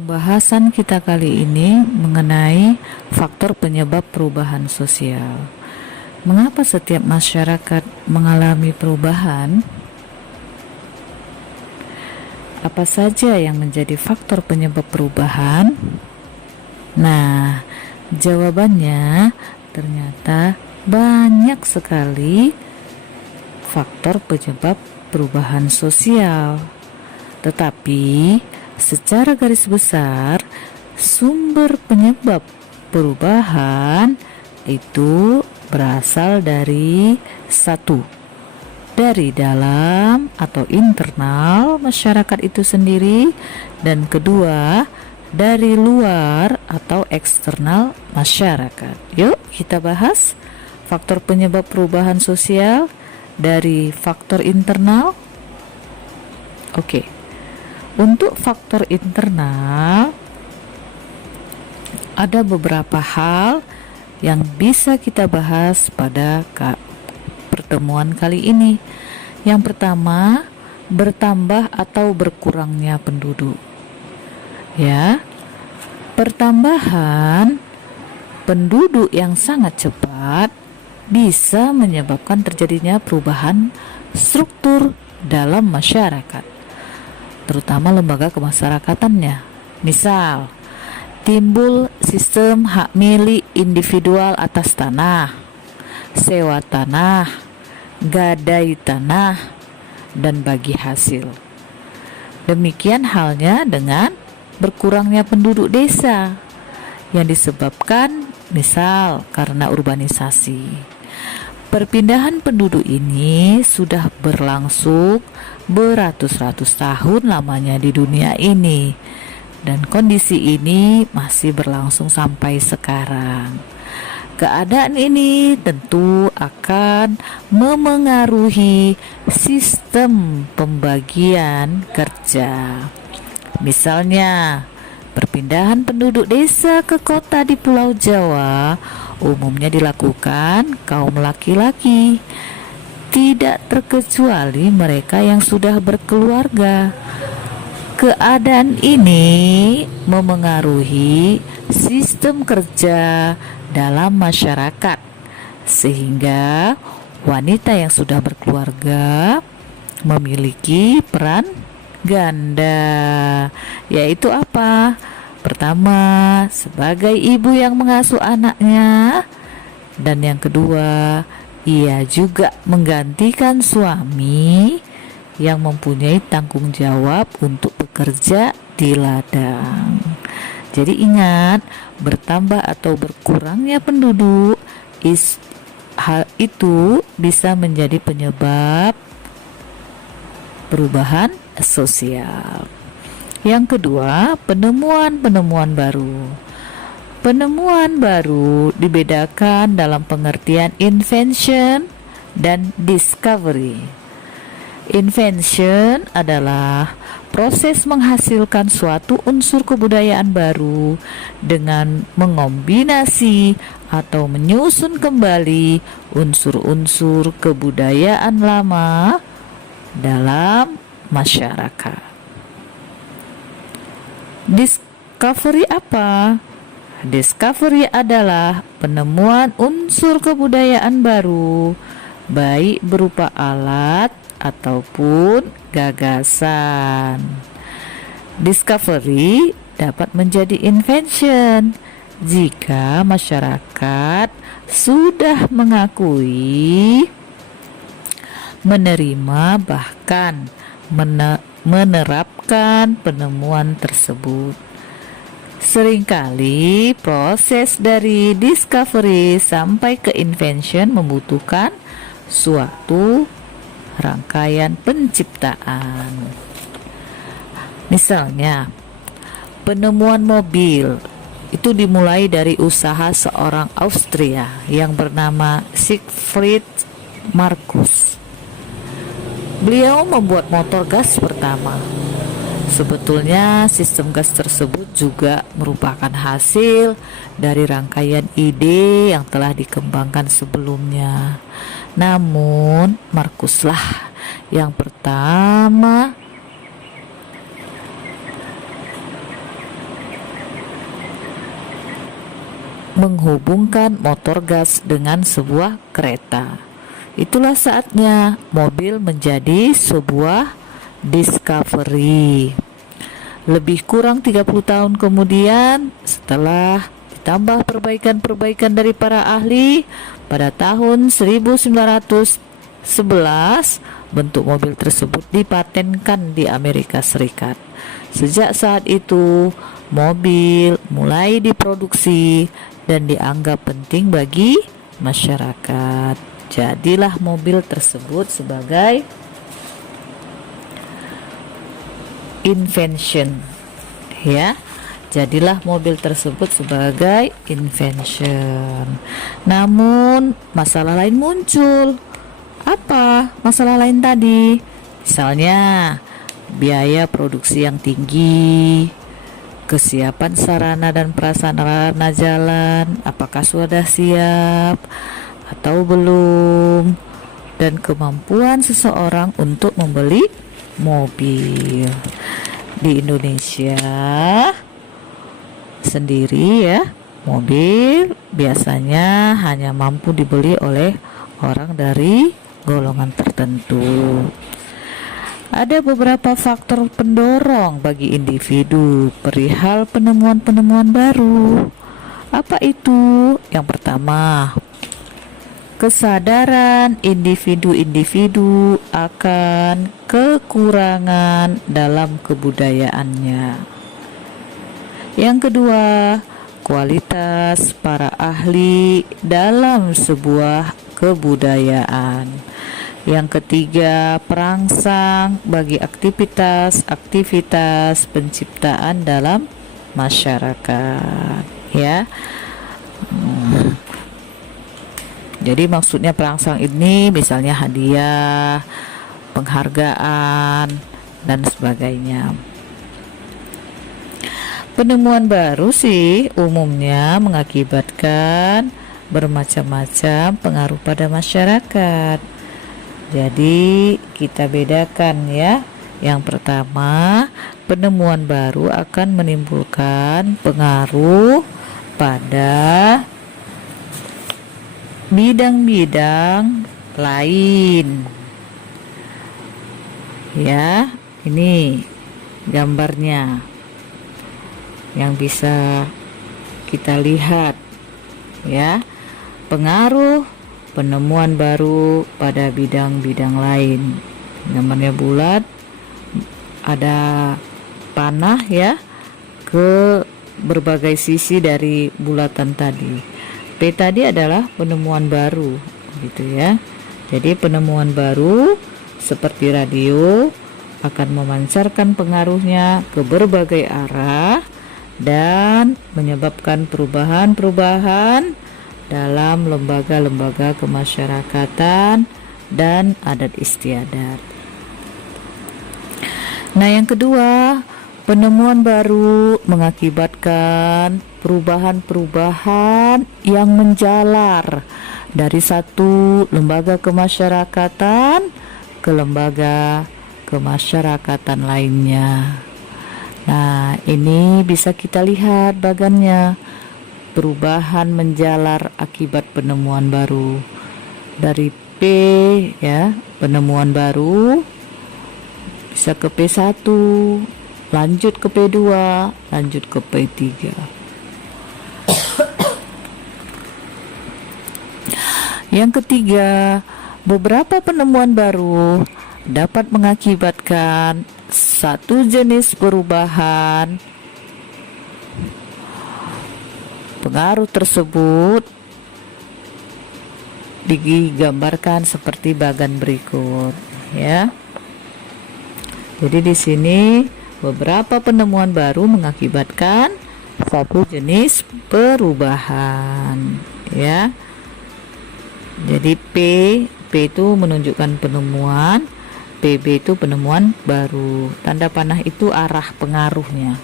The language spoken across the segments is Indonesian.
Pembahasan kita kali ini mengenai faktor penyebab perubahan sosial. Mengapa setiap masyarakat mengalami perubahan? Apa saja yang menjadi faktor penyebab perubahan? Nah, jawabannya ternyata banyak sekali faktor penyebab perubahan sosial. Tetapi secara garis besar, sumber penyebab perubahan itu berasal dari satu, dari dalam atau internal masyarakat itu sendiri, dan kedua, dari luar atau eksternal masyarakat. Yuk kita bahas faktor penyebab perubahan sosial dari faktor internal. Oke. Untuk faktor internal, ada beberapa hal yang bisa kita bahas pada pertemuan kali ini. Yang pertama, bertambah atau berkurangnya penduduk. Ya, pertambahan penduduk yang sangat cepat bisa menyebabkan terjadinya perubahan struktur dalam masyarakat, terutama lembaga kemasyarakatannya. Misal, timbul sistem hak milik individual atas tanah, sewa tanah, gadai tanah, dan bagi hasil. Demikian halnya dengan berkurangnya penduduk desa yang disebabkan misal karena urbanisasi. Perpindahan penduduk ini sudah berlangsung beratus-ratus tahun lamanya di dunia ini, dan kondisi ini masih berlangsung sampai sekarang. Keadaan ini tentu akan memengaruhi sistem pembagian kerja. Misalnya, perpindahan penduduk desa ke kota di Pulau Jawa umumnya dilakukan kaum laki-laki, tidak terkecuali mereka yang sudah berkeluarga. Keadaan ini memengaruhi sistem kerja dalam masyarakat, sehingga wanita yang sudah berkeluarga memiliki peran ganda, yaitu apa? Pertama, sebagai ibu yang mengasuh anaknya, dan yang kedua, ia juga menggantikan suami yang mempunyai tanggung jawab untuk bekerja di ladang. Jadi ingat, bertambah atau berkurangnya penduduk hal itu bisa menjadi penyebab perubahan sosial. Yang kedua, penemuan-penemuan baru. Penemuan baru dibedakan dalam pengertian invention dan discovery. Invention adalah proses menghasilkan suatu unsur kebudayaan baru dengan mengombinasi atau menyusun kembali unsur-unsur kebudayaan lama dalam masyarakat. Discovery apa? Discovery adalah penemuan unsur kebudayaan baru, baik berupa alat ataupun gagasan. Discovery dapat menjadi invention jika masyarakat sudah mengakui, menerima, bahkan menerapkan penemuan tersebut. Seringkali proses dari discovery sampai ke invention membutuhkan suatu rangkaian penciptaan. Misalnya, penemuan mobil itu dimulai dari usaha seorang Austria yang bernama Siegfried Marcus. Beliau membuat motor gas pertama. Sebetulnya sistem gas tersebut juga merupakan hasil dari rangkaian ide yang telah dikembangkan sebelumnya. Namun Markuslah yang pertama menghubungkan motor gas dengan sebuah kereta. Itulah saatnya mobil menjadi sebuah discovery. Lebih kurang 30 tahun kemudian, setelah ditambah perbaikan-perbaikan dari para ahli, pada tahun 1911 bentuk mobil tersebut dipatenkan di Amerika Serikat. Sejak saat itu, mobil mulai diproduksi dan dianggap penting bagi masyarakat. Jadilah mobil tersebut sebagai invention, ya. Jadilah mobil tersebut sebagai invention. Namun masalah lain muncul. Apa masalah lain tadi? Misalnya biaya produksi yang tinggi, kesiapan sarana dan prasarana jalan, apakah sudah siap atau belum, dan kemampuan seseorang untuk membeli mobil. Di Indonesia sendiri ya, mobil biasanya hanya mampu dibeli oleh orang dari golongan tertentu. Ada beberapa faktor pendorong bagi individu perihal penemuan-penemuan baru. Apa itu? Yang pertama, kesadaran individu-individu akan kekurangan dalam kebudayaannya. Yang kedua, kualitas para ahli dalam sebuah kebudayaan. Yang ketiga, perangsang bagi aktivitas-aktivitas penciptaan dalam masyarakat, ya. Jadi maksudnya perangsang ini misalnya hadiah, penghargaan, dan sebagainya. Penemuan baru sih umumnya mengakibatkan bermacam-macam pengaruh pada masyarakat. Jadi kita bedakan ya. Yang pertama, penemuan baru akan menimbulkan pengaruh pada bidang-bidang lain. Ya, ini gambarnya yang bisa kita lihat ya. Pengaruh penemuan baru pada bidang-bidang lain. Gambarnya bulat, ada panah ya ke berbagai sisi dari bulatan tadi. P tadi adalah penemuan baru gitu ya. Jadi penemuan baru seperti radio akan memancarkan pengaruhnya ke berbagai arah dan menyebabkan perubahan-perubahan dalam lembaga-lembaga kemasyarakatan dan adat istiadat. Nah, yang kedua, penemuan baru mengakibatkan perubahan-perubahan yang menjalar dari satu lembaga kemasyarakatan ke lembaga kemasyarakatan lainnya. Nah, ini bisa kita lihat bagannya. Perubahan menjalar akibat penemuan baru. Dari P ya, penemuan baru bisa ke P1, lanjut ke P2, lanjut ke P3. Yang ketiga, beberapa penemuan baru dapat mengakibatkan satu jenis perubahan. Pengaruh tersebut digambarkan seperti bagan berikut ya. Jadi di sini beberapa penemuan baru mengakibatkan satu jenis perubahan ya. Jadi P itu menunjukkan penemuan, PB itu penemuan baru. Tanda panah itu arah pengaruhnya.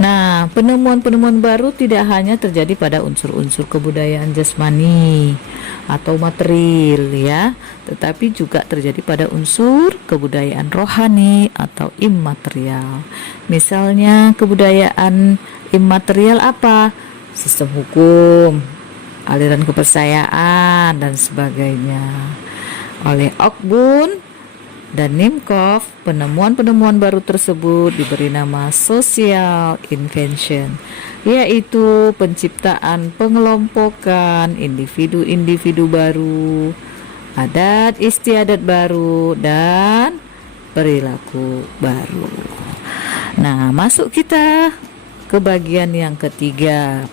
Nah, penemuan-penemuan baru tidak hanya terjadi pada unsur-unsur kebudayaan jasmani atau material ya, tetapi juga terjadi pada unsur kebudayaan rohani atau immaterial. Misalnya kebudayaan immaterial apa? Sistem hukum, aliran kepercayaan dan sebagainya. Oleh Ockbun dan Nimkov, penemuan-penemuan baru tersebut diberi nama social invention, yaitu penciptaan pengelompokan individu-individu baru, adat istiadat baru, dan perilaku baru. Nah, masuk kita ke bagian yang ketiga.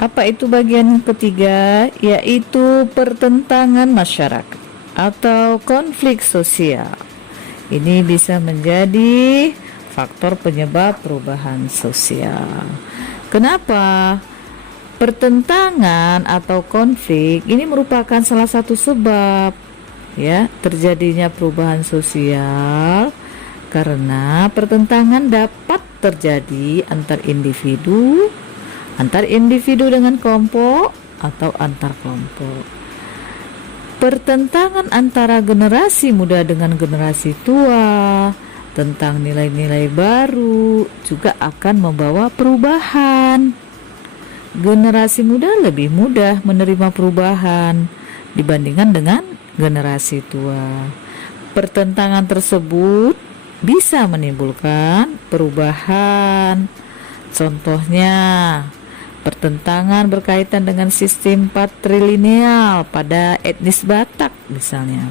Apa itu bagian yang ketiga? Yaitu pertentangan masyarakat atau konflik sosial. Ini bisa menjadi faktor penyebab perubahan sosial. Kenapa? Pertentangan atau konflik ini merupakan salah satu sebab ya terjadinya perubahan sosial, karena pertentangan dapat terjadi antar individu dengan kelompok atau antar kelompok. Pertentangan antara generasi muda dengan generasi tua tentang nilai-nilai baru juga akan membawa perubahan. Generasi muda lebih mudah menerima perubahan dibandingkan dengan generasi tua. Pertentangan tersebut bisa menimbulkan perubahan. Contohnya, pertentangan berkaitan dengan sistem patrilineal pada etnis Batak misalnya.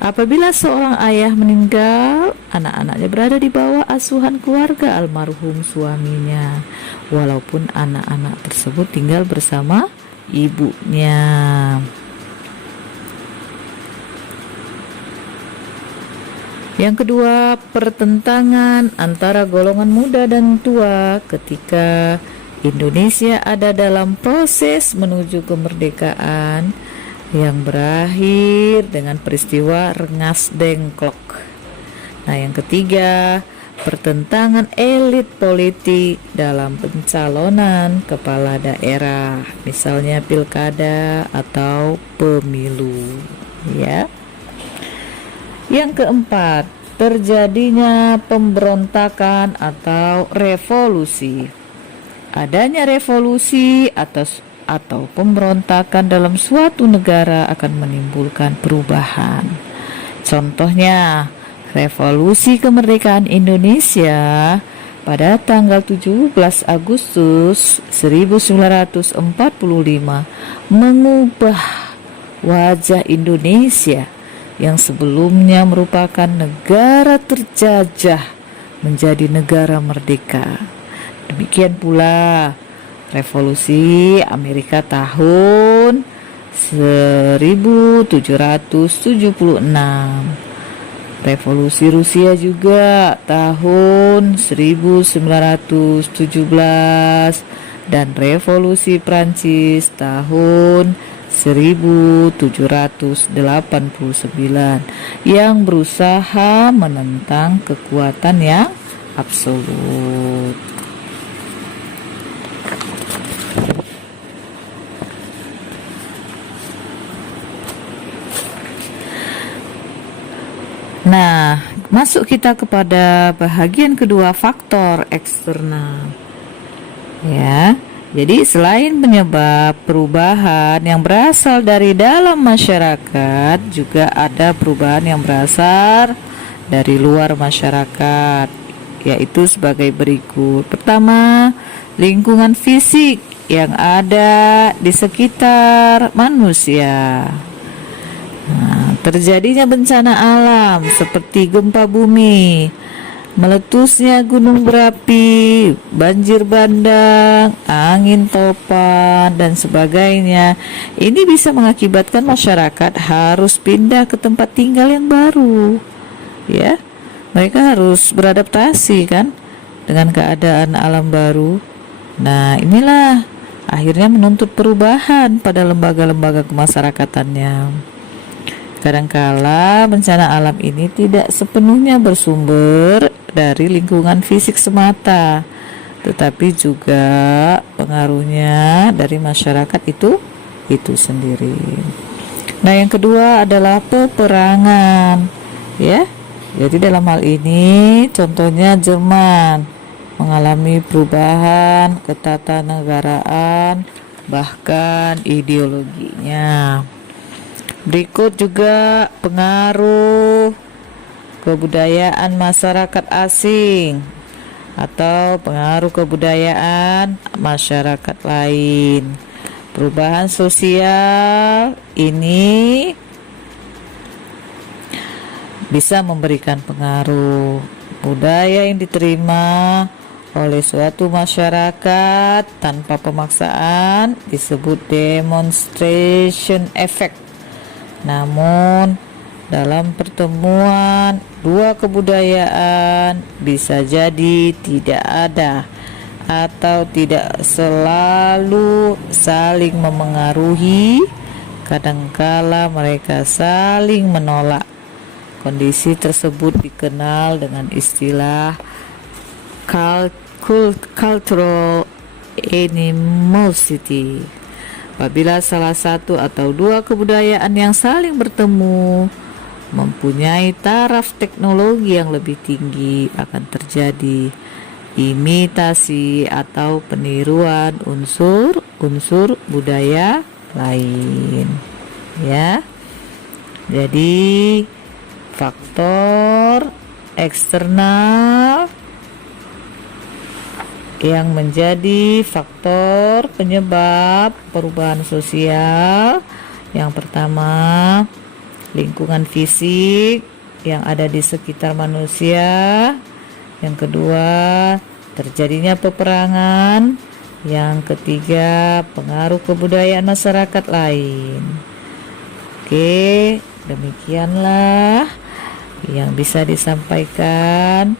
Apabila seorang ayah meninggal, anak-anaknya berada di bawah asuhan keluarga almarhum suaminya, walaupun anak-anak tersebut tinggal bersama ibunya. Yang kedua, pertentangan antara golongan muda dan tua ketika Indonesia ada dalam proses menuju kemerdekaan yang berakhir dengan peristiwa Rengas Dengklok. Nah, yang ketiga, pertentangan elit politik dalam pencalonan kepala daerah, misalnya pilkada atau pemilu, ya. Yang keempat, terjadinya pemberontakan atau revolusi. Adanya revolusi atau pemberontakan dalam suatu negara akan menimbulkan perubahan. Contohnya, revolusi kemerdekaan Indonesia pada tanggal 17 Agustus 1945 mengubah wajah Indonesia yang sebelumnya merupakan negara terjajah menjadi negara merdeka. Demikian pula revolusi Amerika tahun 1776, revolusi Rusia juga tahun 1917, dan revolusi Prancis tahun 1789 yang berusaha menentang kekuatan yang absolut. Nah, masuk kita kepada bahagian kedua, faktor eksternal. Ya, jadi selain penyebab perubahan yang berasal dari dalam masyarakat, juga ada perubahan yang berasal dari luar masyarakat, yaitu sebagai berikut. Pertama, lingkungan fisik yang ada di sekitar manusia. Nah, terjadinya bencana alam seperti gempa bumi, meletusnya gunung berapi, banjir bandang, angin topan, dan sebagainya. Ini bisa mengakibatkan masyarakat harus pindah ke tempat tinggal yang baru. Ya, mereka harus beradaptasi kan dengan keadaan alam baru. Nah, inilah akhirnya menuntut perubahan pada lembaga-lembaga kemasyarakatan. Kadangkala bencana alam ini tidak sepenuhnya bersumber dari lingkungan fisik semata, tetapi juga pengaruhnya dari masyarakat itu sendiri. Nah, yang kedua adalah peperangan, ya. Jadi dalam hal ini contohnya Jerman mengalami perubahan ketatanegaraan bahkan ideologinya. Berikut juga pengaruh kebudayaan masyarakat asing atau pengaruh kebudayaan masyarakat lain. Perubahan sosial ini bisa memberikan pengaruh. Budaya yang diterima oleh suatu masyarakat tanpa pemaksaan disebut demonstration effect. Namun dalam pertemuan dua kebudayaan bisa jadi tidak ada atau tidak selalu saling memengaruhi, kadangkala mereka saling menolak. Kondisi tersebut dikenal dengan istilah cultural animosity. Apabila salah satu atau dua kebudayaan yang saling bertemu mempunyai taraf teknologi yang lebih tinggi, akan terjadi imitasi atau peniruan unsur-unsur budaya lain, ya. Jadi faktor eksternal yang menjadi faktor penyebab perubahan sosial, yang pertama lingkungan fisik yang ada di sekitar manusia, yang kedua terjadinya peperangan, yang ketiga pengaruh kebudayaan masyarakat lain. Oke, demikianlah yang bisa disampaikan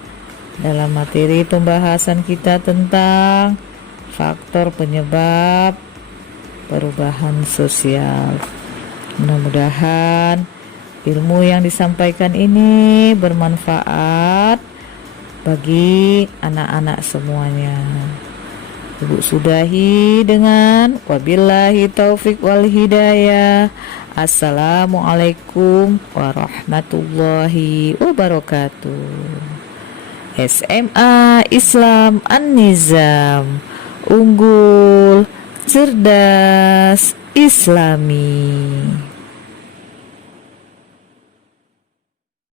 dalam materi pembahasan kita tentang faktor penyebab perubahan sosial. Mudah-mudahan ilmu yang disampaikan ini bermanfaat bagi anak-anak semuanya. Ibu sudahi dengan wabillahi taufik wal hidayah. Assalamualaikum warahmatullahi wabarakatuh. SMA Islam An-Nizam, unggul, cerdas, Islami.